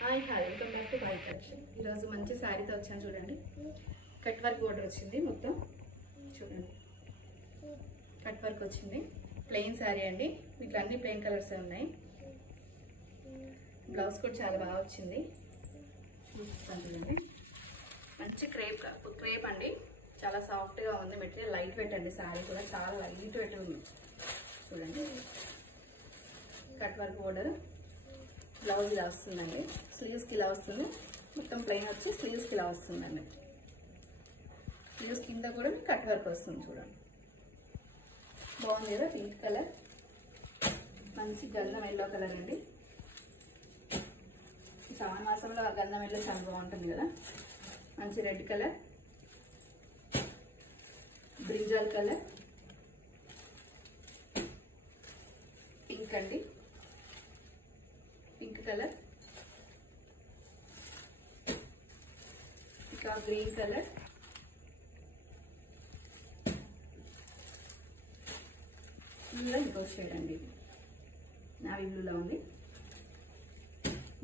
Hi welcome back to బాయ్ collection. ఈరోజు మంచి శారీతో వచ్చాను చూడండి. కట్ వర్క్ బోర్డర్ వచ్చింది, మొత్తం చూడండి కట్ వర్క్ వచ్చింది. ప్లెయిన్ శారీ అండి, వీటిలో అన్ని ప్లెయిన్ కలర్స్ ఉన్నాయి. బ్లౌజ్ కూడా చాలా బాగా వచ్చింది. చూడండి మంచి క్రేప్ అండి, చాలా సాఫ్ట్గా ఉంది. మెటీరియల్ లైట్ వెయిట్ అండి, శారీ కూడా చాలా లైట్ వెయిట్ ఉంది. చూడండి కట్ వర్క్ బోర్డర్, బ్లౌజ్ ఇలా వస్తుందండి. స్లీవ్స్కి ఇలా వస్తుంది, మొత్తం ప్లెయిన్ వచ్చి స్లీవ్స్కి ఇలా వస్తుందండి. స్లీవ్స్ కింద కూడా కట్ వర్క్ వస్తుంది. చూడండి బాగుంది కదా, పింక్ కలర్, మంచి గంధం ఎల్లో కలర్ అండి. శ్రావణ మాసంలో గంధం ఎల్లో చాలా బాగుంటుంది కదా. మంచి red colour, brinjal colour, pink అండి, పింక్ కలర్, ఇంకా గ్రీన్ కలర్, ఇలా ఇంకో షేడ్ అండి, నావీ బ్లూలా ఉంది.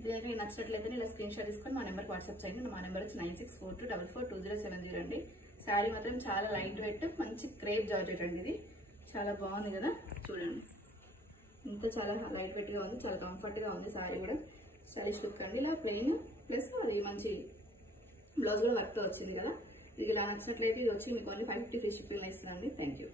దీనికి నచ్చినట్లయితే ఇలా స్క్రీన్ షాట్ తీసుకొని మా నెంబర్కి వాట్సాప్ చేయండి. మా నెంబర్ వచ్చి 9642442070 అండి. శారీ మాత్రం చాలా లైట్ వెయిట్, మంచి క్రేప్ జార్జెట్ అండి. ఇది చాలా బాగుంది కదా, చూడండి ఇంకా చాలా లైట్ వెయిట్గా ఉంది, చాలా కంఫర్ట్గా ఉంది. శారీ కూడా స్టైలిష్ లుక్ అండి. ఇలా ప్లెయిన్ ప్లస్ అది మంచి బ్లౌజ్ కూడా వర్క్తో వచ్చింది కదా. ఇది ఇలా నచ్చినట్లయితే ఇది వచ్చి మీకు ఓన్లీ 550 ఫ్రీ షిప్పింగ్ ఇస్తుందండి. Thank you.